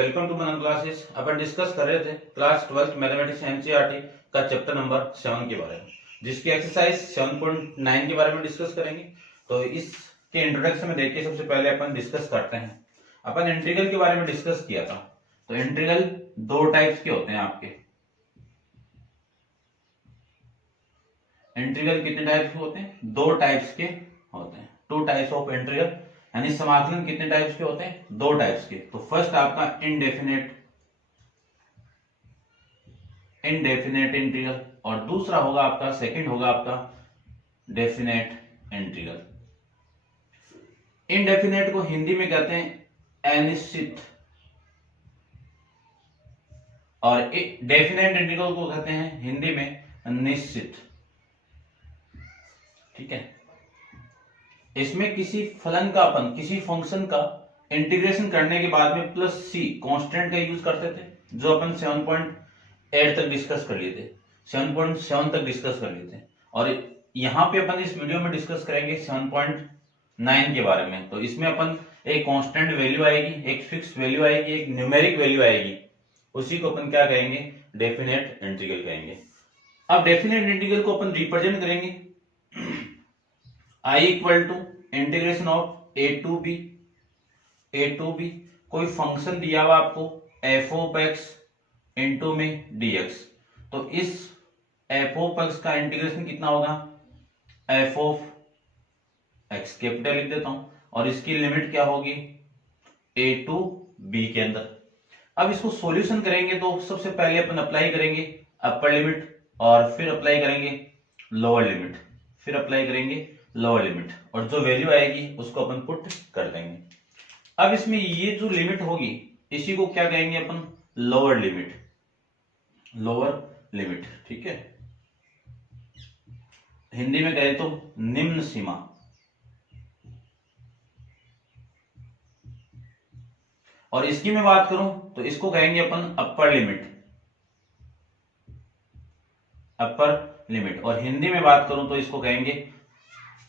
Welcome to Manan classes. अपन डिस्कस कर रहे थे क्लास 12th मैथमेटिक्स एनसीईआरटी का चैप्टर नंबर 7 के बारे में, जिसकी एक्सरसाइज 7.9 के बारे में डिस्कस करेंगे। तो इसके इंट्रोडक्शन में देखिए, सबसे पहले अपन डिस्कस करते हैं। अपन इंटीग्रल के बारे में डिस्कस किया था। तो इंटीग्रल दो टाइप्स के होते हैं आपके। इंटीग्रल कितने टाइप्स के होते हैं? दो टाइप्स के होते हैं। टू टाइप्स ऑफ इंटीग्रल, यानी समाकलन कितने टाइप्स के होते हैं? दो टाइप्स के। तो फर्स्ट आपका इनडेफिनेट इंटीग्रल, और दूसरा होगा आपका, सेकंड होगा आपका डेफिनेट इंटीग्रल। इनडेफिनेट को हिंदी में कहते हैं अनिश्चित, और डेफिनेट इंटीग्रल को कहते हैं हिंदी में निश्चित। ठीक है। इसमें किसी फलन का, अपन किसी फंक्शन का इंटीग्रेशन करने के बाद में प्लस सी कांस्टेंट का यूज करते थे, जो अपन 7.8 तक डिस्कस कर लिए थे, 7.7 तक डिस्कस कर लिए थे। और यहां पे अपन इस वीडियो में डिस्कस करेंगे 7.9 के बारे में। तो इसमें अपन एक कांस्टेंट वैल्यू आएगी, एक फिक्स वैल्यू आएगी, एक न्यूमेरिक वैल्यू आएगी, उसी को अपन क्या कहेंगे? डेफिनेट इंटीग्रल कहेंगे। अब डेफिनेट इंटीग्रल को अपन रिप्रेजेंट करेंगे I equal to integration of a to b. कोई फंक्शन दिया हुआ आपको एफ ऑफ एक्स इंटू में डीएक्स। तो इस एफ ऑफ एक्स का इंटीग्रेशन कितना होगा? एफ ऑफ एक्स कैपिटल लिख देता हूं, और इसकी लिमिट क्या होगी? ए टू बी के अंदर। अब इसको सॉल्यूशन करेंगे तो सबसे पहले अपन अप्लाई करेंगे अपर लिमिट, और फिर अप्लाई करेंगे लोअर लिमिट, फिर अप्लाई करेंगे लोअर लिमिट, और जो वैल्यू आएगी उसको अपन पुट कर देंगे। अब इसमें ये जो लिमिट होगी, इसी को क्या कहेंगे अपन? Lower limit. ठीक है। हिंदी में कहें तो निम्न सीमा। और इसकी मैं बात करूं तो इसको कहेंगे अपन अपर लिमिट। और हिंदी में बात करूं तो इसको कहेंगे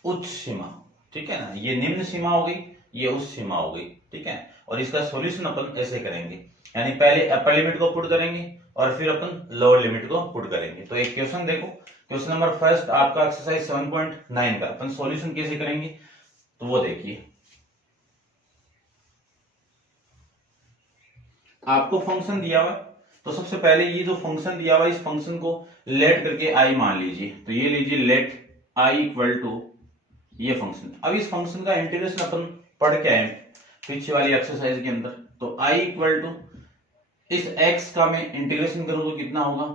उच्च सीमा। ठीक है ना। ये निम्न सीमा हो गई, ये उच्च सीमा हो गई। ठीक है। और इसका सॉल्यूशन अपन ऐसे करेंगे, यानी पहले अपर लिमिट को पुट करेंगे और फिर अपन लोअर लिमिट को पुट करेंगे। तो एक क्वेश्चन देखो, क्वेश्चन नंबर फर्स्ट आपका एक्सरसाइज 7.9 का अपन सॉल्यूशन कैसे करेंगे, तो वो देखिए। आपको फंक्शन दिया हुआ, तो सबसे पहले ये जो फंक्शन दिया हुआ, इस फंक्शन को लेट करके आई मान लीजिए। तो ये लीजिए लेट आई इक्वल टू ये फंक्शन। अब इस फंक्शन का इंटीग्रेशन अपन पढ़ के आए पीछे वाली एक्सरसाइज के अंदर। तो आई इक्वल टू इस x का मैं इंटीग्रेशन करूं तो कितना होगा?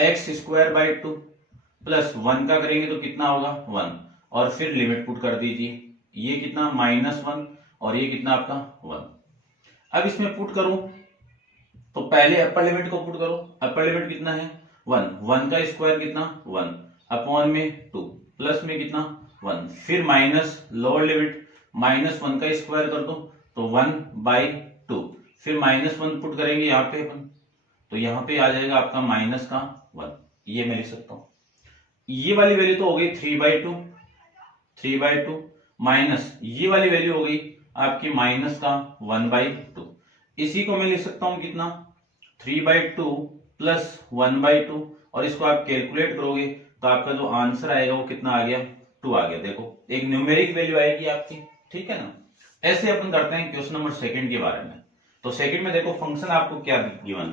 X square by two plus 1 का करेंगे तो कितना होगा? 1, और फिर लिमिट पुट कर दीजिए। ये कितना? -1, और ये कितना आपका? 1। अब इसमें पुट करूं तो पहले अपर लिमिट को पुट करो। अपर लिमिट कितना है? 1 का स्क्वायर कितना? 1 अपॉन में 2 प्लस में कितना? 1, फिर माइनस लोअर लिमिट -1 का स्क्वायर कर दो तो 1/2, फिर -1 पुट करेंगे यहाँ पे अपन, तो यहाँ पे आ जाएगा आपका माइनस का 1। ये मैं लिख सकता हूँ। ये वाली वैल्यू तो हो गई 3/2 माइनस ये वाली वैल्यू हो गई आपकी माइनस का 1/2। इसी को मैं लिख सकता हूँ कितना? 3/2 प्लस 1/2, और इसको आप कैलकुलेट करोगे तो आपका जो आंसर आएगा वो कितना आ गया? 2 आ गया। देखो, एक न्यूमेरिक वैल्यू आएगी आपकी। ठीक है ना। ऐसे अपन करते हैं क्वेश्चन नंबर सेकंड के बारे में। तो सेकंड में देखो, फंक्शन आपको क्या given?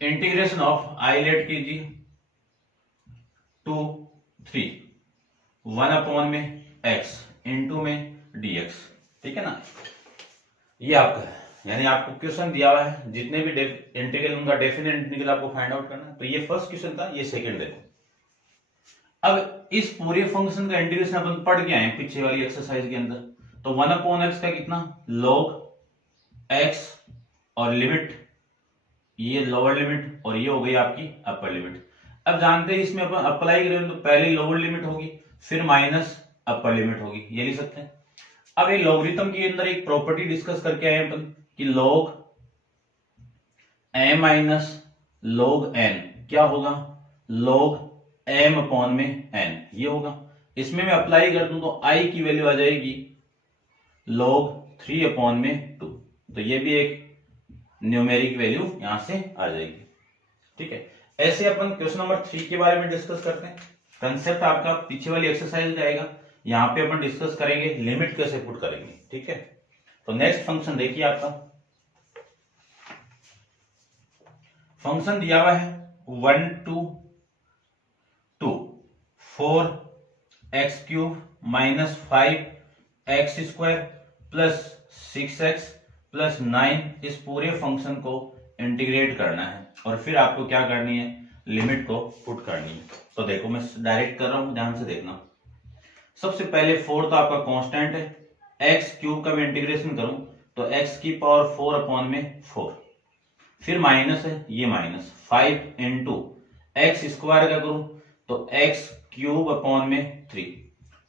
Integration of I let कीजिए 2 3 1 अपॉन में x इंटू में dx। ठीक है ना। ये आपका है, यानी आपको क्वेश्चन दिया हुआ है, जितने भी इंटीग्रल उनका डेफिनेट इंटीग्रल आपको फाइंड आउट करना है। तो ये फर्स्ट क्वेश्चन था, ये सेकंड देखो। अब इस पूरे फंक्शन का इंटीग्रेशन अपन पढ़ के आए पीछे वाली एक्सरसाइज के अंदर। तो 1 अपॉन एक्स का कितना? log x, और लिमिट ये लोअर लिमिट, और ये हो गई आपकी अपर लिमिट। अब जानते हैं इसमें अपन अप्लाई करें तो पहले लोअर लिमिट होगी, फिर माइनस अपर लिमिट होगी, ये लिख सकते हैं। अब ये लॉगरिथम के अंदर एक प्रॉपर्टी डिस्कस करके आए अपन कि log m minus log n क्या होगा? log m अपॉन में n ये होगा। इसमें मैं अप्लाई कर दूं तो i की वैल्यू आ जाएगी log 3/2। तो ये भी एक न्यूमेरिक वैल्यू यहां से आ जाएगी। ठीक है, ऐसे अपन क्वेश्चन नंबर 3 के बारे में डिस्कस करते हैं। कंसेप्ट आपका पीछे वाली एक्सरसाइज आएगा, यहाँ पे अपन डिस्कस करेंगे लिमिट कैसे पुट करेंगे। ठीक है, तो नेक्स्ट फंक्शन देखिए, आपका फंक्शन दिया हुआ है 1 2 2 4x³ minus 5x² plus 6x plus 9। इस पूरे फंक्शन को इंटीग्रेट करना है और फिर आपको क्या करनी है, लिमिट को पुट करनी है। तो देखो मैं डायरेक्ट कर रहा हूं, ध्यान से देखना। सबसे पहले 4 तो आपका कांस्टेंट है, x³ का मैं इंटीग्रेशन करूं तो x की पावर 4/4, फिर माइनस है, ये माइनस 5 इंटू x² का करूं तो x³ 3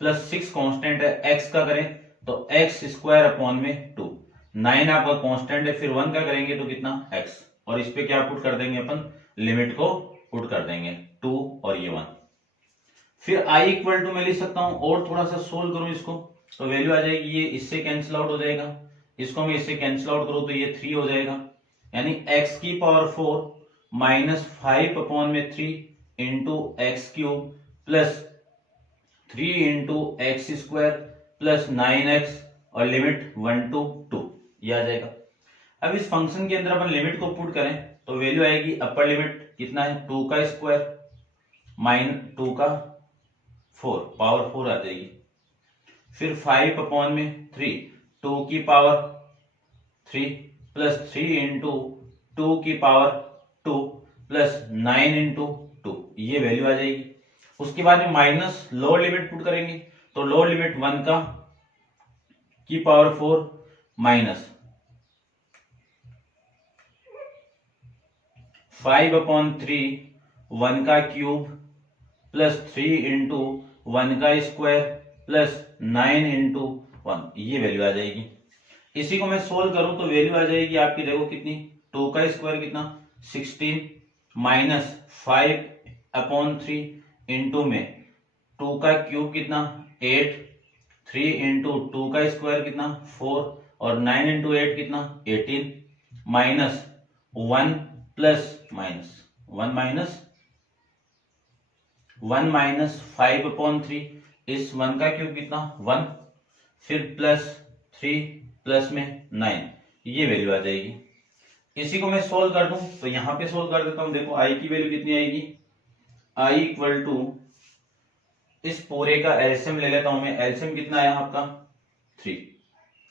प्लस 6 कांस्टेंट है, x का करें तो x²/2, 9 आपका कांस्टेंट है, फिर 1 का करेंगे तो कितना x, और इस पे क्या पुट कर देंगे अपन, लिमिट को पुट कर देंगे 2 और ये 1। फिर i इक्वल टू मैं लिख सकता हूं, और थोड़ा सा सोल्व करूं इसको तो वैल्यू आ जाएगी, ये इससे कैंसिल आउट हो जाएगा, इसको मैं इससे कैंसिल आउट करूं तो ये 3 हो जाएगा, यानी x की power 4 minus 5/3 into x³ plus 3 into x² plus 9x और लिमिट 1 to 2, ये आ जाएगा। अब इस फंक्शन के अंदर अपन लिमिट को पुट करें तो वैल्यू आएगी, अपर लिमिट कितना है 2 का स्क्वायर माइनस 2 का 4 पावर 4 आ जाएगी, फिर 5/3 2 की पावर 3 प्लस 3 इंटू 2 की पावर 2 प्लस 9 इंटू 2, ये वैल्यू आ जाएगी। उसके बाद में माइनस लोअर लिमिट पुट करेंगे तो लोअर लिमिट 1 का की पावर 4 माइनस 5/3 1 का क्यूब प्लस 3 इंटू 1 का स्क्वायर प्लस 9 इंटू 1, ये वैल्यू आ जाएगी। इसी को मैं सोल्व करूं तो वैल्यू आ जाएगी आपकी, देखो कितनी, 2 का स्क्वायर कितना 16 माइनस 5/3 इंटू में 2 का क्यूब कितना 8, 3 इंटू 2 का स्क्वायर कितना 4 और 9 इंटू 8 कितना 18 माइनस 1 प्लस माइनस 1 माइनस 5/3, इस 1 का क्यूब कितना 1, फिर प्लस 3 प्लस में 9, ये वैल्यू आ जाएगी। इसी को मैं सोल्व कर दूं तो यहां पे सोल्व कर देता हूं, देखो i की वैल्यू कितनी आएगी, i इक्वल टू इस पूरे का एलसीएम ले लेता हूं मैं, एलसीएम कितना आया आपका 3,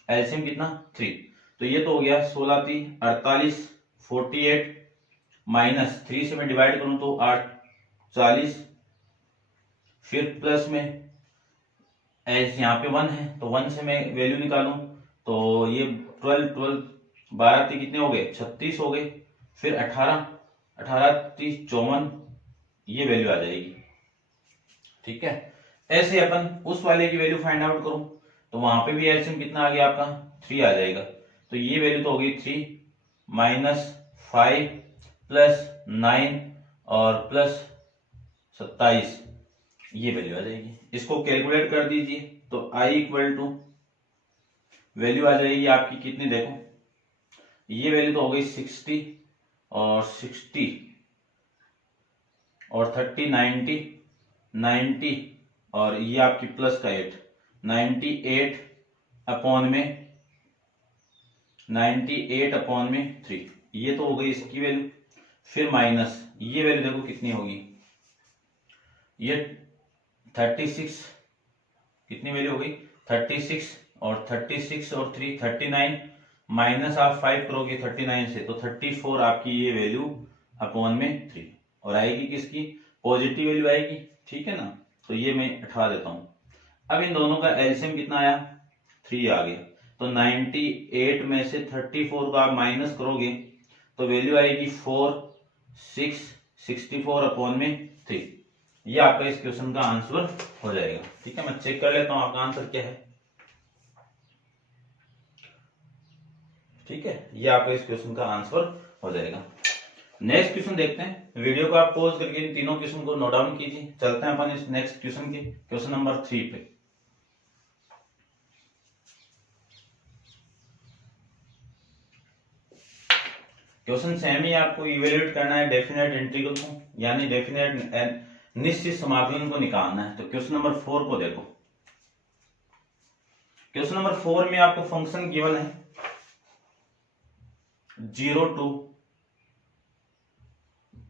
एलसीएम कितना 3, तो ये तो हो गया 16 3 48 48 माइनस 3 से मैं डिवाइड करूं तो 8 40, फिर प्लस में एच यहाँ पे 1 है तो 1 से मैं वैल्यू निकालूं तो ये 12 12 12 3 कितने हो गए 36 हो गए, फिर 18 18 30 54, ये वैल्यू आ जाएगी। ठीक है, ऐसे अपन उस वाले की वैल्यू फाइंड आउट करूं तो वहां पे भी एलसीएम कितना आ गया आपका 3 आ जाएगा, तो ये वैल्यू तो होगी 3 माइनस 5 प्लस 9 और प्लस 27, ये वैल्यू आ जाएगी। इसको कैलकुलेट कर दीजिए तो i इक्वल टू वैल्यू आ जाएगी आपकी कितनी, देखो ये वैल्यू तो हो गई 60 और 60 और 30 90 90 और ये आपकी प्लस का 8 98/3, ये तो हो गई इसकी वैल्यू, फिर माइनस ये वैल्यू देखो कितनी होगी, ये 36, कितनी वैल्यू हो गई 36 और 36 और 3 39, माइनस आप 5 करोगे 39 से तो 34 आपकी ये वैल्यू अपॉन में 3, और आएगी किसकी, पॉजिटिव वैल्यू आएगी। ठीक है ना, तो ये मैं उठा देता हूं। अब इन दोनों का एलसीएम कितना आया 3 आ गया, तो 98 में से 34 को आप माइनस करोगे तो वैल्यू आएगी 4 6 64/3, ये आपका इस क्वेश्चन का आंसर हो जाएगा। ठीक है, मैं चेक कर लेता हूं आपका आंसर क्या है। ठीक है, ये आपका इस क्वेश्चन का आंसर हो जाएगा। नेक्स्ट क्वेश्चन देखते हैं, वीडियो को आप पॉज करके इन तीनों क्वेश्चन को नोट डाउन कीजिए। चलते हैं अपन इस नेक्स्ट क्वेश्चन के क्वेश्चन नंबर 3 पे। क्वेश्चन सेम ही आपको इवेल्युएट करना है डेफिनेट इंटीग्रल को, यानी डेफिनेट निश्चित समाकलन को निकालना है। तो क्वेश्चन नंबर 4 को देखो। क्वेश्चन नंबर 4 में आपको फंक्शन गिवन है 0 to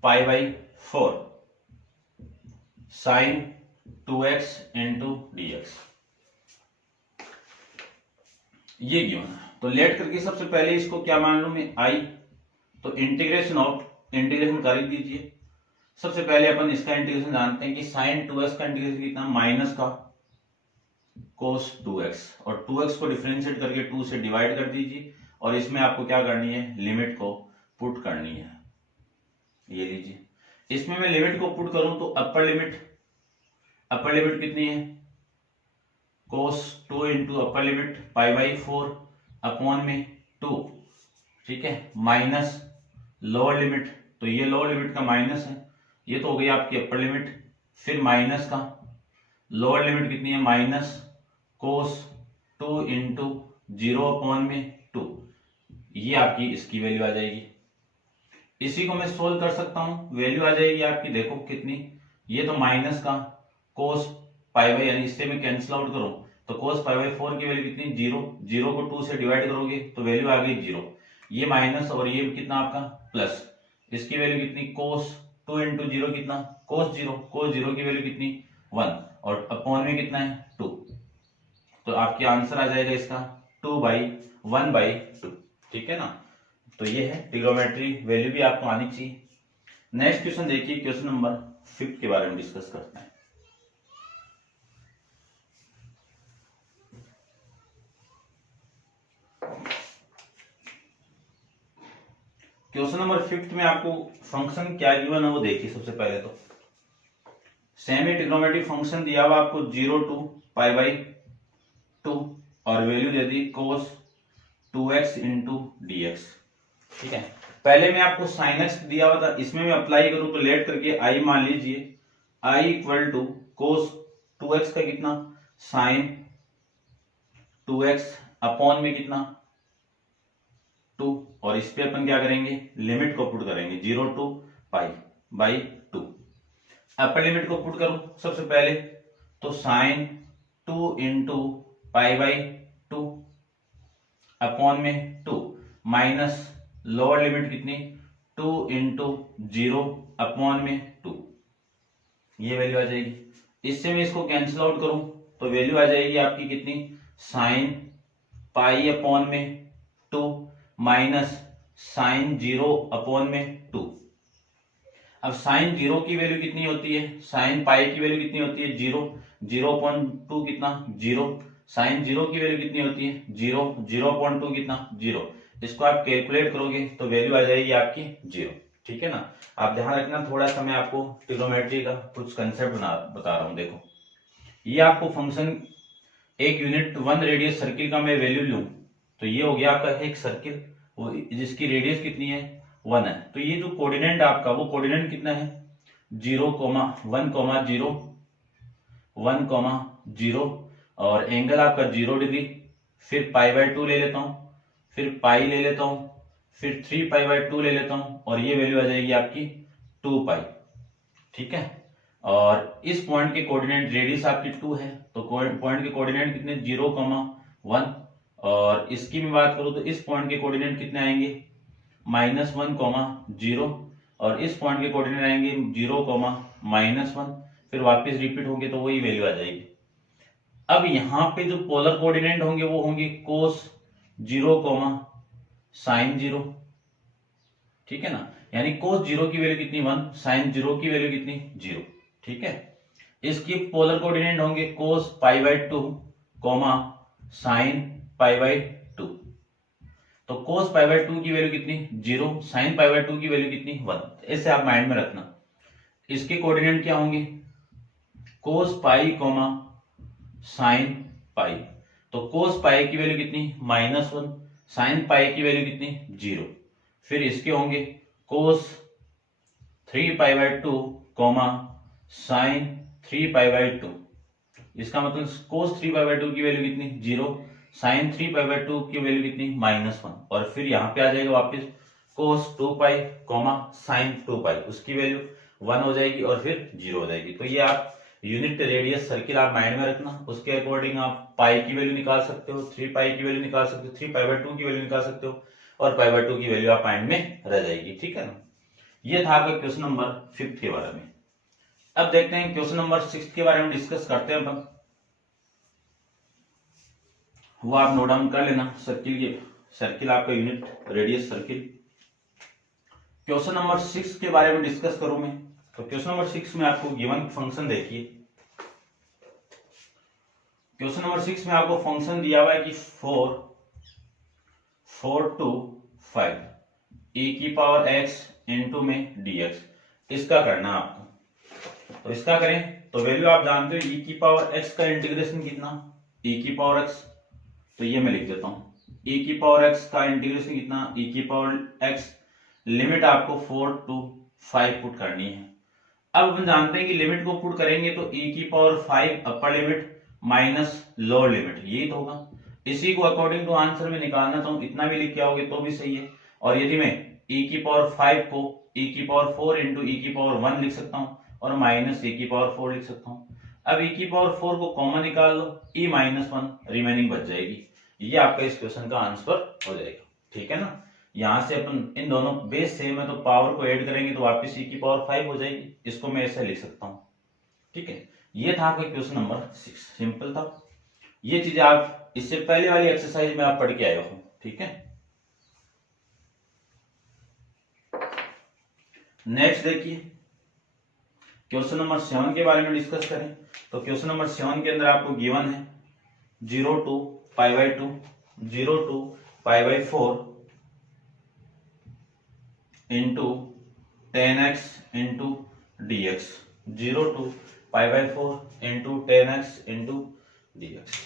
π/4 sin 2x into dx, ये गिवन है। तो लेट करके सबसे पहले इसको क्या मान लूं मैं, i। तो इंटीग्रेशन कर दीजिए। सबसे पहले अपन इसका इंटीग्रेशन जानते हैं कि sin 2x का इंटीग्रेशन कितना, माइनस का cos 2x, और 2x को डिफरेंशिएट करके 2 से डिवाइड कर दीजिए, और इसमें आपको क्या करनी है, लिमिट को पुट करनी है। ये लीजिए, इसमें मैं लिमिट को पुट करूं तो अपर लिमिट कितनी है, cos 2 into upper limit π/4 upon में 2, ठीक है, माइनस लोअर लिमिट, तो ये लोअर लिमिट का माइनस है, ये तो हो गई आपकी अपर लिमिट, फिर माइनस का लोअर लिमिट कितनी है, माइनस cos 2 इंटू 0 अपॉन में 2, ये आपकी इसकी वैल्यू आ जाएगी। इसी को मैं सोल्व कर सकता हूं, वैल्यू आ जाएगी आपकी, देखो कितनी, ये तो माइनस का cos π/, यानी इससे मैं कैंसिल आउट करूं तो cos π/4 की वैल्यू कितनी, 0, 0 को 2 से डिवाइड करोगे तो वैल्यू आ गई 0, ये माइनस और ये कितना आपका प्लस, इसकी वैल्यू कितनी, cos 2 इंटू 0 कितना, cos 0 की वैल्यू कितनी 1, और अपॉन में कितना है 2, तो आपके आंसर आ जाएगा इसका 2/1/2, ठीक है ना। तो ये है ट्रिग्नोमेट्री वैल्यू भी आपको आनी चाहिए। नेक्स्ट क्वेश्चन देखिए, क्वेश्चन नंबर 5 के बारे में डिस्कस करते हैं। क्वेश्चन नंबर 5 में आपको फंक्शन क्या गिवन है वो देखिए। सबसे पहले तो सेमी ट्रिग्नोमेट्रिक फंक्शन दिया हुआ आपको 0 to π/2 और वैल्यू दे दी cos 2x into dx, ठीक है। पहले मैं आपको sin x दिया हुआ था, इसमें मैं अप्लाई करूं तो लेट करके i मान लीजिए, i equal to cos 2x का कितना, sin 2x अपॉन में कितना 2, और इस पे अपन क्या करेंगे, लिमिट को पुट करेंगे 0 to π/2। अपर लिमिट को पुट करो सबसे पहले, तो sin 2 इंटू π/2 अपॉन में 2, माइनस लोअर लिमिट कितनी, 2 इंटू 0 अपॉन में 2, ये वैल्यू आ जाएगी। इससे मैं इसको कैंसिल आउट करूं तो वैल्यू आ जाएगी आपकी कितनी, sin पाई अपॉन में 2 माइनस sin 0 अपॉन में 2। अब sin 0 की वैल्यू कितनी होती है, sin पाई की वैल्यू कितनी होती है, 0, 0/2 कितना 0, sin 0 की वैल्यू कितनी होती है 0, 0/2 कितना 0। इसको आप कैलकुलेट करोगे तो वैल्यू आ जाएगी आपकी 0, ठीक है ना। आप ध्यान रखना, थोड़ा सा मैं आपको ट्रिग्नोमेट्री का कुछ कंसेप्ट बता रहा हूं। देखो, ये आपको फंक्शन एक यूनिट 1 रेडियस सर्किल का मैं वैल्यू लूं तो ये हो गया आपका एक सर्किल जिसकी रेडियस कितनी है 1 है। तो ये जो कोऑर्डिनेट आपका, वो कोऑर्डिनेट कितना है 0, 1, 0 और एंगल आपका 0 डिग्री, फिर π/2 ले लेता हूं, फिर पाई ले लेता हूं, फिर 3π/2 ले लेता हूं, और ये वैल्यू आ जाएगी आपकी 2π, ठीक है। और इस पॉइंट के कोऑर्डिनेट, रेडियस आपकी 2 है तो पॉइंट के कोऑर्डिनेट कितने 0, 1, और इसकी मैं बात करूं तो इस पॉइंट के कोऑर्डिनेट कितने आएंगे -1, 0, और इस पॉइंट के कोऑर्डिनेट आएंगे 0, -1, फिर वापस रिपीट होंगे तो वही वैल्यू आ जाएगी। अब यहां पे जो पोलर कोऑर्डिनेट होंगे वो होंगे cos 0, sin 0, ठीक है ना। यानी cos 0 की वैल्यू कितनी 1, sin 0 की वैल्यू कितनी 0, ठीक है। इसकी पोलर कोऑर्डिनेट होंगे cos π/2, sin π/2। तो cos π/2 की वैल्यू कितनी 0, sin π/2 की वैल्यू कितनी 1। ऐसे आप माइंड में रखना। इसके कोऑर्डिनेट क्या होंगे cos π, sin π। तो cos π की वैल्यू कितनी -1, sin π की वैल्यू कितनी 0। फिर इसके होंगे cos 3π/2, sin 3π/2। इसका मतलब cos 3π/2 की वैल्यू कितनी 0, sin 3π/2 की वैल्यू कितनी -1, और फिर यहां पे आ जाएगा वापस कोस 2 पाई कॉमा साइन 2 पाई, उसकी वैल्यू 1 हो जाएगी और फिर 0 हो जाएगी। तो ये आप यूनिट रेडियस सर्किल आप माइंड में रखना, उसके अकॉर्डिंग आप पाई की वैल्यू निकाल सकते हो, 3 पाई की वैल्यू निकाल सकते हो, 3 पाई बाय 2 की वैल्यू निकाल सकते हो और पाई बाय 2 की वैल्यू आप माइंड में रह जाएगी। ठीक है ना, ये था आपका क्वेश्चन नंबर 5 के बारे में। अब देखते हैं क्वेश्चन नंबर 6 के बारे में डिस्कस करते हैं अपन, वो आप नोट डाउन कर लेना। सर्किल आपका unit radius circle. Question number 6 के बारे में डिस्कस करूं मैं, तो क्वेश्चन नंबर 6 में आपको गिवन फंक्शन देखिए। क्वेश्चन नंबर 6 में आपको फंक्शन दिया हुआ है कि 4 to 5 e की पावर x इंटू में dx, इसका करना आपको। तो इसका करें तो वैल्यू आप जानते हो e की पावर x का इंटीग्रेशन कितना, e की पावर x, तो ये मैं लिख देता हूं e की पावर x का इंटीग्रेशन कितना, e की पावर x, लिमिट आपको 4 to 5 पुट करनी है। अब हम जानते हैं कि लिमिट को पुट करेंगे तो e की power 5 upper limit minus lower limit, यही तो होगा। इसी को अकॉर्डिंग टू आंसर में निकालना चाहूं इतना भी लिख के आओगे तो भी सही है। और यदि मैं e की पावर 5 को e की पावर 4 इंटू e की पावर 1 लिख सकता हूं और माइनस e की पावर 4 लिख सकता हूं। अब e की पावर 4 को कॉमन निकाल लो, e माइनस 1 रिमेनिंग बच जाएगी। ये आपका इस क्वेश्चन का आंसर हो जाएगा। ठीक है ना, यहां से अपन इन दोनों बेस सेम है तो पावर को ऐड करेंगे तो वापस e की पावर 5 हो जाएगी, इसको मैं ऐसे लिख सकता हूं। ठीक है, ये था आपका क्वेश्चन नंबर 6, सिंपल था। ये चीजें आप इससे पहले वाली एक्सरसाइज में आप पढ़ के आए हो। ठीक है, नेक्स्ट देखिए क्वेश्चन नंबर 7 के बारे में डिस्कस करें। तो क्वेश्चन नंबर 7 के अंदर आपको गिवन है 0 to pi by 2, 0 to pi by 4 into 10x into dx, 0 to pi by 4 into 10x into dx।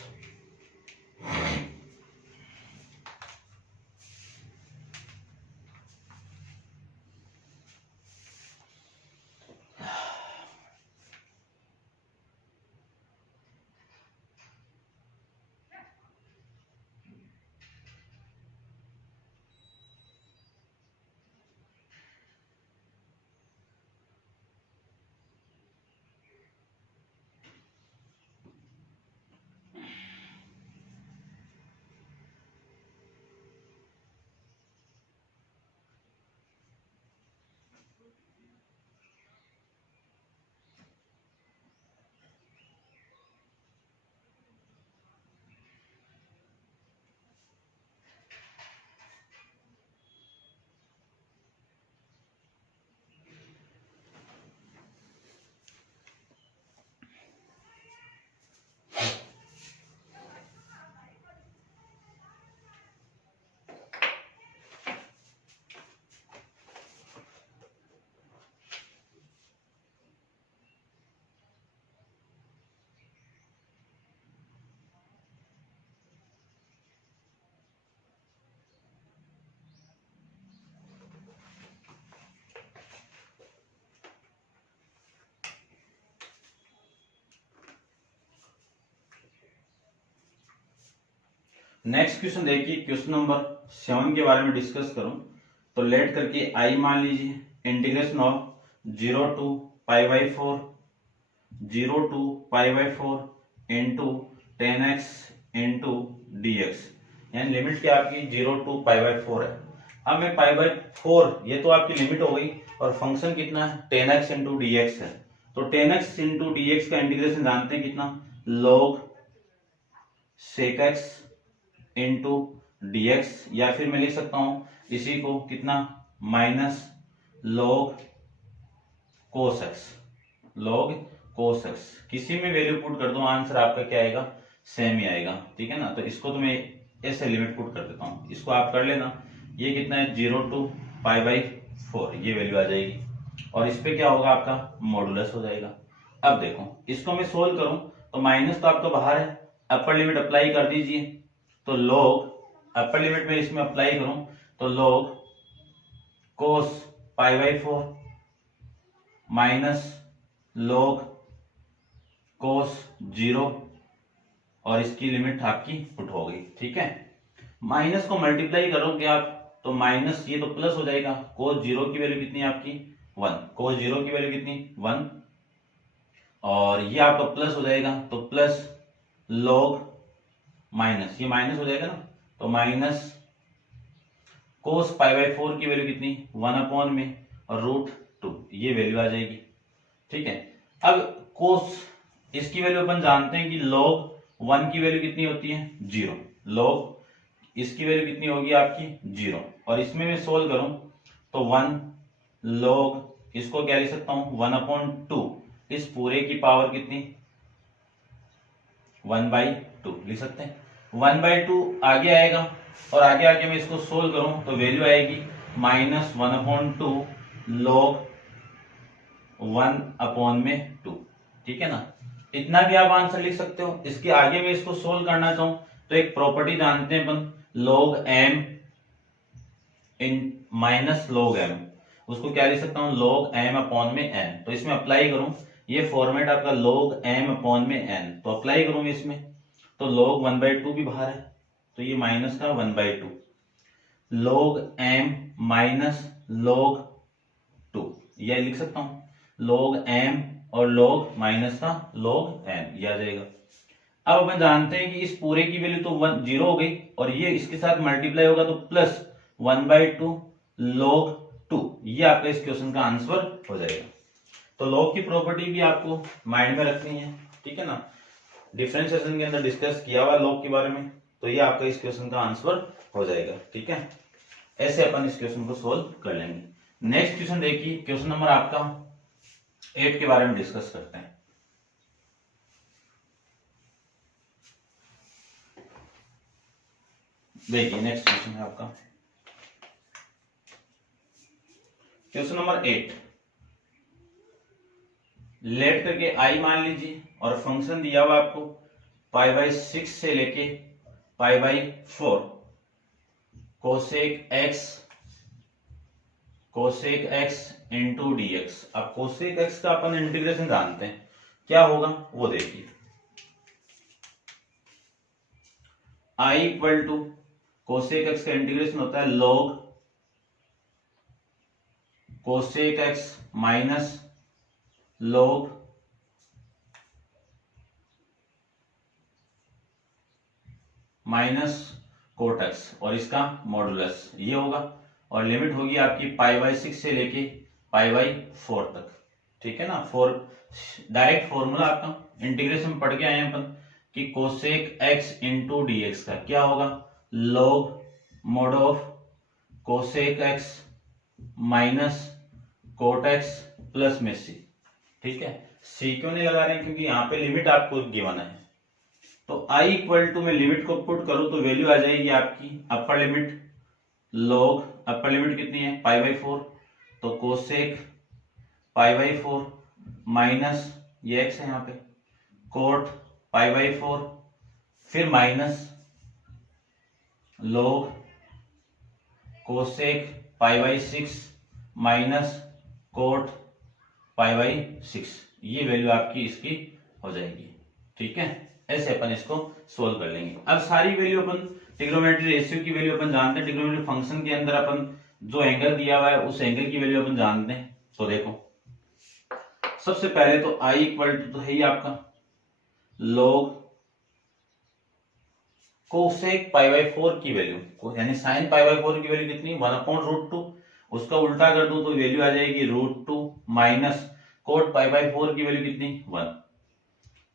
Next question देखिए, क्वेश्चन नंबर 7 के बारे में डिस्कस करूं तो लेट करके आई मान लीजिए integration of 0 to pi by 4, 0 to pi by 4 into 10x into dx, यानी लिमिट क्या आपकी 0 to पाई बाय 4 है। अब मैं पाई बाय 4, ये तो आपकी लिमिट हो गई और फंक्शन कितना है 10x इंटू dx है। तो 10x इंटू dx का इंटीग्रेशन जानते हैं कितना, log sec x into dx, या फिर मैं लिख सकता हूं इसी को कितना minus log cos x, log cos x, किसी में वैल्यू पुट कर दो आंसर आपका क्या आएगा, सेम ही आएगा। ठीक है ना, तो इसको तो मैं ऐसे लिमिट पुट कर देता हूं, इसको आप कर लेना। ये कितना है 0 to पाई बाय 4, ये वैल्यू आ जाएगी और इस पे क्या होगा आपका मॉडुलस हो जाएगा। अब देखो इसको मैं सोल्व करूं तो माइनस तो आपका बाहर है, अपर लिमिट अप्लाई कर दीजिए, तो log अपर लिमिट में इसमें अप्लाई करूं तो log cos pi by 4 minus log cos 0 और इसकी लिमिट आपकी पुट हो गई। ठीक है, माइनस को मल्टीप्लाई करोगे आप तो माइनस ये तो प्लस हो जाएगा, cos 0 की वैल्यू कितनी है आपकी 1, cos 0 की वैल्यू कितनी 1, और ये आपका प्लस हो जाएगा तो प्लस log माइनस, ये माइनस हो जाएगा ना, तो माइनस cos पाई बाई 4 की वैल्यू कितनी 1 अपॉन में और √2, ये वैल्यू आ जाएगी। ठीक है, अब cos इसकी वैल्यू अपन जानते हैं कि log 1 की वैल्यू कितनी होती है 0, log इसकी वैल्यू कितनी होगी आपकी 0, और इसमें मैं सोल्व करूं तो 1 log इसको क्या लिख सकता हूं 1/2, इस पूरे की पावर कितनी 1/2 लिख सकते हैं। 1/2 आगे आएगा और आगे आके मैं इसको सोल्व करूं तो वैल्यू आएगी -1/2 log 1/2। ठीक है ना, इतना भी आप आंसर लिख सकते हो। इसके आगे मैं इसको सोल्व करना चाहूं तो एक प्रॉपर्टी जानते हैं अपन, log m इन माइनस log m, उसको क्या लिख सकता हूं log m अपॉन में n। तो इसमें अप्लाई करूं, ये फॉर्मेट आपका log m अपॉन में n, तो अप्लाई करूं मैं इसमें तो log 1/2 भी बाहर है, तो ये माइनस का 1/2 log m माइनस log 2, यह लिख सकता हूं log m और log माइनस का log n, ये आ जाएगा। अब अपन जानते हैं कि इस पूरे की वैल्यू तो 0 हो गई और ये इसके साथ मल्टीप्लाई होगा तो प्लस 1/2 log 2, ये आपका इस क्वेश्चन का आंसर हो जाएगा। तो log की प्रॉपर्टी भी आपको माइंड में रखनी है, ठीक है ना, डिफरेंशिएशन के अंदर डिस्कस किया हुआ log के बारे में, तो ये आपका इस क्वेश्चन का आंसर हो जाएगा। ठीक है, ऐसे अपन इस क्वेश्चन को सोल्व कर लेंगे। नेक्स्ट क्वेश्चन देखिए, क्वेश्चन नंबर आपका 8 के बारे में डिस्कस करते हैं। देखिए नेक्स्ट क्वेश्चन है आपका क्वेश्चन नंबर 8, लेट करके आई मान लीजिए और फंक्शन दिया हुआ आपको π/6 से लेके π/4 कोसेक x इंटू dx। अब कोसेक x का अपन इंटीग्रेशन जानते हैं, क्या होगा वो देखिए, i equal to cosec x का इंटीग्रेशन होता है log cosec x minus log minus cot x और इसका मॉडुलस ये होगा, और लिमिट होगी आपकी π/6 से लेके π/4 तक। ठीक है ना, डायरेक्ट फॉर्मूला आपका इंटीग्रेशन पढ़ के आए हैं अपन कि कोसेक x इंटू dx का क्या होगा log mode of cosec x minus cot x plus में c। ठीक है, c क्यों नहीं लगा रहे हैं, क्योंकि यहाँ पे लिमिट आपको गिवन है। तो i इक्वल टू में लिमिट को पुट करूं तो वैल्यू आ जाएगी आपकी upper limit log, upper limit कितनी है π/4, तो कोसेक π/4 माइनस ये x है यहाँ पे कोट π/4, फिर minus log cosec π/6 minus cot π/6, ये वैल्यू आपकी इसकी हो जाएगी। ठीक है, ऐसे अपन इसको सोल्व कर लेंगे। अब सारी वैल्यू अपन ट्रिग्नोमेट्री रेशियो की वैल्यू अपन जानते हैं, ट्रिग्नोमेट्री फंक्शन के अंदर अपन जो एंगल दिया हुआ है उस एंगल की वैल्यू अपन जानते हैं। तो देखो सबसे पहले तो i इक्वल टू तो है ही आपका log कोसेक π/4 की वैल्यू, यानी साइन π/4 की वैल्यू कितनी 1/√2, उसका उल्टा कर दूं तो वैल्यू आ जाएगी √2 माइनस कोट π/4 की वैल्यू कितनी 1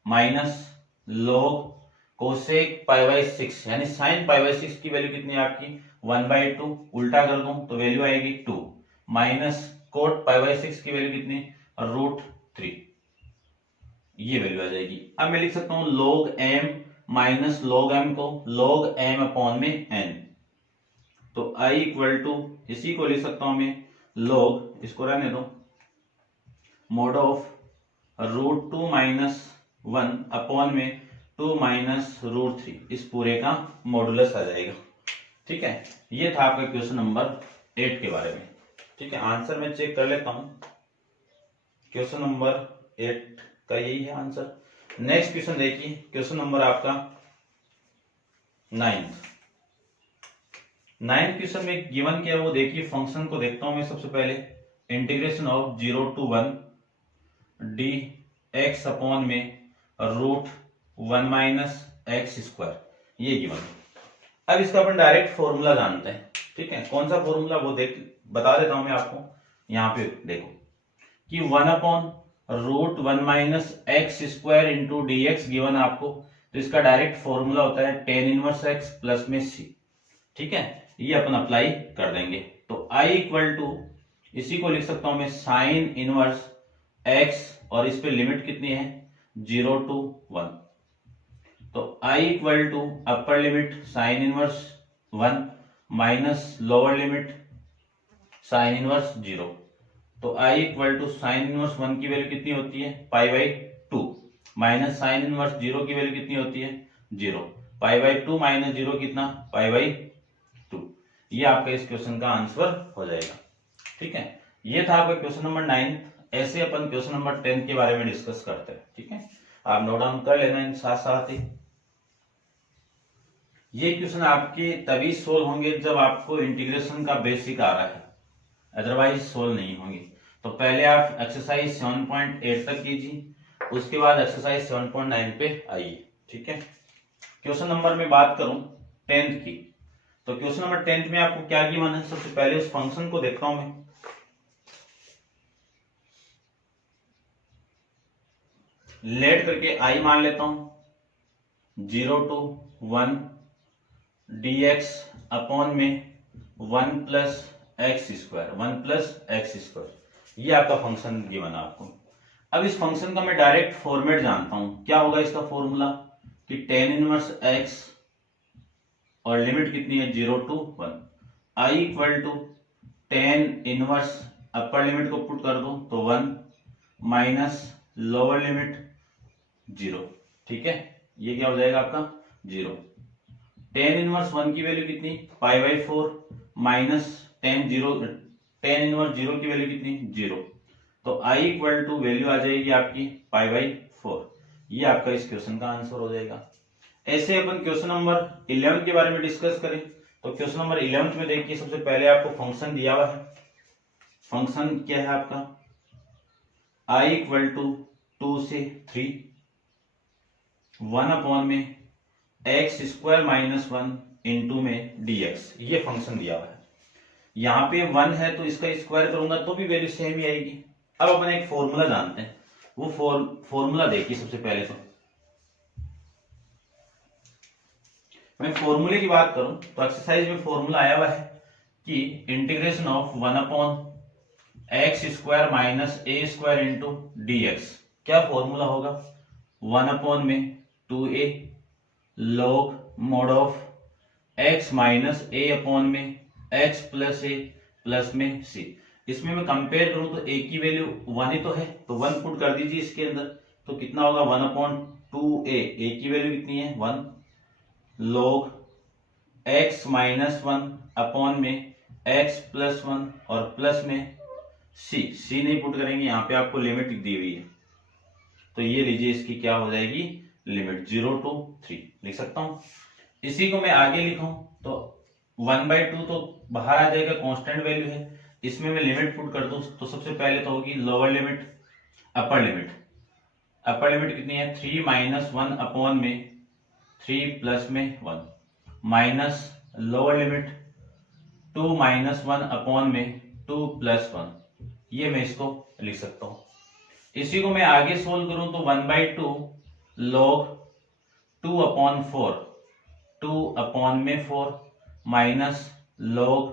माइनस log कोसेक π/6 यानी साइन π/6 की वैल्यू कितनी है आपकी 1/2, उल्टा कर दूं तो वैल्यू आएगी 2 माइनस कोट π/6 की वैल्यू कितनी √3, ये वैल्यू आ जाएगी। अब मैं लिख सकता हूं log m minus log m को log m अपॉन में n, तो i इक्वल टू इसी को लिख सकता हूं मैं log, इसको रहने दो, मोड ऑफ √2 माइनस 1 अपॉन में 2 माइनस √3, इस पूरे का मॉडुलस आ जाएगा। ठीक है, ये था आपका क्वेश्चन नंबर 8 के बारे में। ठीक है, आंसर मैं चेक कर लेता हूं, क्वेश्चन नंबर 8 का यही है आंसर। नेक्स्ट क्वेश्चन देखिए, क्वेश्चन नंबर आपका 9, नाइन्थ क्वेश्चन में गिवन क्या है वो देखिए। फंक्शन को देखता हूं मैं सबसे पहले। Integration of 0 to 1 D x upon में रूट 1 माइनस एक्स स्क्वायर, ये गिवन है। अब इसका अपन डायरेक्ट फॉर्मूला जानते हैं, ठीक है। कौन सा फॉर्मूला वो देख बता देता हूं मैं आपको। यहाँ पे देखो कि 1 upon root 1 minus x square into d x given आपको, तो इसका डायरेक्ट फॉर्मूला होता है टेन इनवर्स एक्स प्लस में सी, ठीक है। ये अपन अप्लाई कर देंगे तो आई इक्वल टू, इसी को लिख सकता हूं मैं साइन इनवर्स एक्स, और इस पे लिमिट कितनी है 0 to 1, तो I equal to upper limit sine inverse 1 minus lower limit sine inverse 0, तो I equal to sine inverse 1 की वैल्यू कितनी होती है pi by 2 minus sine inverse 0 की वैल्यू कितनी होती है 0, पाई बाई 2 माइनस 0 कितना पाई बाई 2। ये आपका इस क्वेश्चन का आंसर हो जाएगा, ठीक है। ये था आपका क्वेश्चन नंबर 9। ऐसे अपन क्वेश्चन नंबर 10 के बारे में डिस्कस करते हैं, ठीक है। आप नोट डाउन कर लेना इन साथ साथ ही। ये क्वेश्चन आपके तभी सोल्व होंगे जब आपको इंटीग्रेशन का बेसिक आ रहा है, अदरवाइज सोल्व नहीं होंगे। तो पहले आप एक्सरसाइज 7.8 तक कीजिए, उसके बाद एक्सरसाइज 7.9 पे आइए, ठीक है। क्वेश्चन नंबर में बात करूं 10th की, तो क्वेश्चन नंबर 10th में आपको क्या गिवन है। सबसे पहले उस फंक्शन को देखता हूं मैं। लेट करके आई मान लेता हूं 0 to 1 dx अपॉन में 1 plus x square, 1 plus x square, ये आपका फंक्शन गिवन है आपको। अब इस फंक्शन का मैं डायरेक्ट फॉर्मेट जानता हूं, क्या होगा इसका फॉर्मूला कि टेन इनवर्स एक्स और लिमिट कितनी है 0 to 1, I equal to tan inverse upper limit को पुट कर दो तो 1 माइनस लोअर लिमिट 0, ठीक है। ये क्या हो जाएगा आपका 0। टेन इनवर्स 1 की वैल्यू कितनी pi by 4 minus tan inverse 0 की वैल्यू कितनी 0, तो आई इक्वल टू वैल्यू आ जाएगी आपकी पाई बाई 4। ये आपका इस क्वेश्चन का आंसर हो जाएगा। ऐसे अपन क्वेश्चन नंबर 11 के बारे में डिस्कस करें तो क्वेश्चन नंबर 11 में देखिए सबसे पहले आपको फंक्शन दिया हुआ है। फंक्शन क्या है आपका आई इक्वल टू 2 से 3 1 अपॉन में एक्स स्क्वायर माइनस 1 इंटू में dx, ये फंक्शन दिया हुआ है। यहाँ पे 1 है तो इसका स्क्वायर करूंगा तो भी वैल्यू सेम ही आएगी। अब अपन एक फॉर्मूला जानते हैं, वो फॉर्मूला देखिए। सबसे पहले तो मैं फॉर्मूले की बात करूं तो एक्सरसाइज में फॉर्मूला आया हुआ है कि integration of 1 upon x square minus A square into d x, क्या फॉर्मूला होगा 1 अपॉन में 2a log mod of x minus a upon में x प्लस a प्लस में c। इसमें मैं कंपेयर करूं तो a की वैल्यू 1 ही तो है, तो 1 पुट कर दीजिए इसके अंदर, तो कितना होगा 1 अपॉन 2a, a की वैल्यू कितनी है 1 log x माइनस 1 अपॉन में x प्लस 1 और प्लस में c नहीं पुट करेंगे, यहाँ पे आपको लिमिट दी हुई है, तो ये लीजिए इसकी क्या हो जाएगी लिमिट 0 to 3 लिख सकता हूं। इसी को मैं आगे लिखूं तो 1/2 तो बाहर आ जाएगा, कांस्टेंट वैल्यू है, इसमें मैं लिमिट पुट कर दूं तो सबसे पहले तो होगी लोअर लिमिट अपर लिमिट कितनी है 3 माइनस 1 अपॉन में 3 प्लस में 1 minus lower limit 2 minus 1 upon में 2 प्लस 1, ये मैं इसको लिख सकता हूं। इसी को मैं आगे सोल्व करूं तो 1/2 log 2 अपॉन 4, 2 अपॉन में 4 माइनस log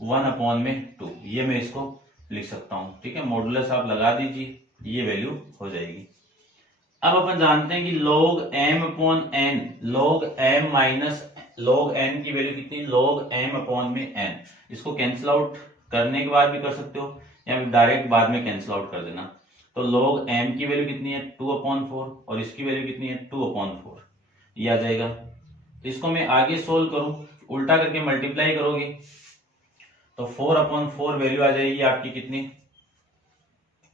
1 अपॉन में 2, ये मैं इसको लिख सकता हूं, ठीक है। मॉडुलस आप लगा दीजिए, ये वैल्यू हो जाएगी। अब अपन जानते हैं कि log m upon n, log m minus log n की वैल्यू कितनी log m अपॉन में n, इसको कैंसिल आउट करने के बाद भी कर सकते हो या डायरेक्ट बाद में कैंसिल आउट कर देना। तो log m की वैल्यू कितनी है 2/4 और इसकी वैल्यू कितनी है 2/4, ये आ जाएगा। तो इसको मैं आगे सोल्व करूं, उल्टा करके मल्टीप्लाई करोगे तो 4/4 वैल्यू आ जाएगी आपकी कितनी,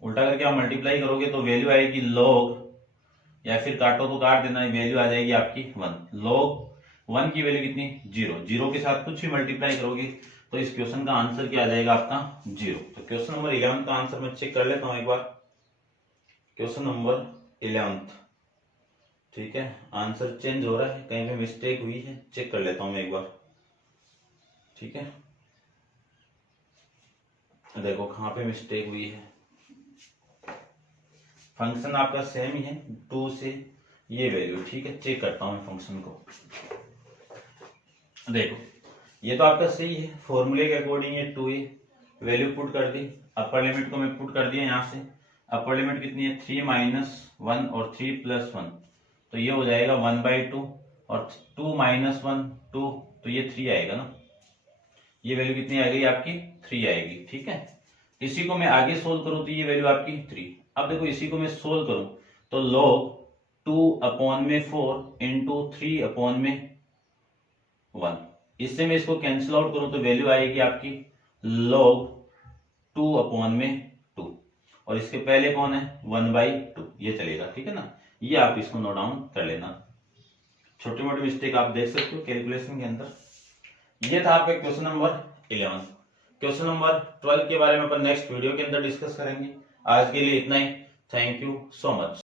उल्टा करके आप मल्टीप्लाई करोगे तो वैल्यू आएगी log, या फिर काटो तो काट देना, वैल्यू आ जाएगी आपकी 1 log 1 की वैल्यू कितनी, 0, 0 के साथ कुछ भी मल्टीप्लाई करोगे तो इस क्वेश्चन का आंसर क्या आ जाएगा आपका 0। तो क्वेश्चन नंबर 11 का आंसर मैं चेक कर लेता हूं एक बार। क्वेश्चन नंबर 11, ठीक है, आंसर चेंज हो रहा है, कहीं पे मिस्टेक हुई है, चेक कर लेता हूं मैं एक बार, ठीक है। देखो कहां पे मिस्टेक हुई है, फंक्शन आपका सेम ही है 2 से ये वैल्यू, ठीक है। चेक करता हूं फंक्शन को। देखो ये तो आपका सही है, फॉर्मूले के अकॉर्डिंग ये 2a वैल्यू पुट कर दी, अपर लिमिट को मैं पुट कर दिया यहां से। अपर लिमिट कितनी है, 3 - 1 और 3 + 1, तो ये हो जाएगा 1/2 और 2 - 1 2, तो ये 3 आएगा ना। ये वैल्यू कितनी आ गई आपकी 3 आएगी, ठीक है। इसी को मैं आगे सोल्व करूं तो ये वैल्यू आपकी 3। अब देखो इसी को मैं सोल्व करूं तो log 2/4 इंटू 3/1, इससे मैं इसको कैंसिल आउट करूं तो वैल्यू आएगी आपकी log 2/2, और इसके पहले कौन है 1/2, ये चलेगा, ठीक है ना। ये आप इसको नोट डाउन कर लेना, छोटी मोटी मिस्टेक आप देख सकते हो कैलकुलेशन के अंदर। ये था आपका क्वेश्चन नंबर 11। क्वेश्चन नंबर 12 के बारे में अपन नेक्स्ट वीडियो के अंदर डिस्कस करेंगे। आज के लिए इतना ही। Thank you so much.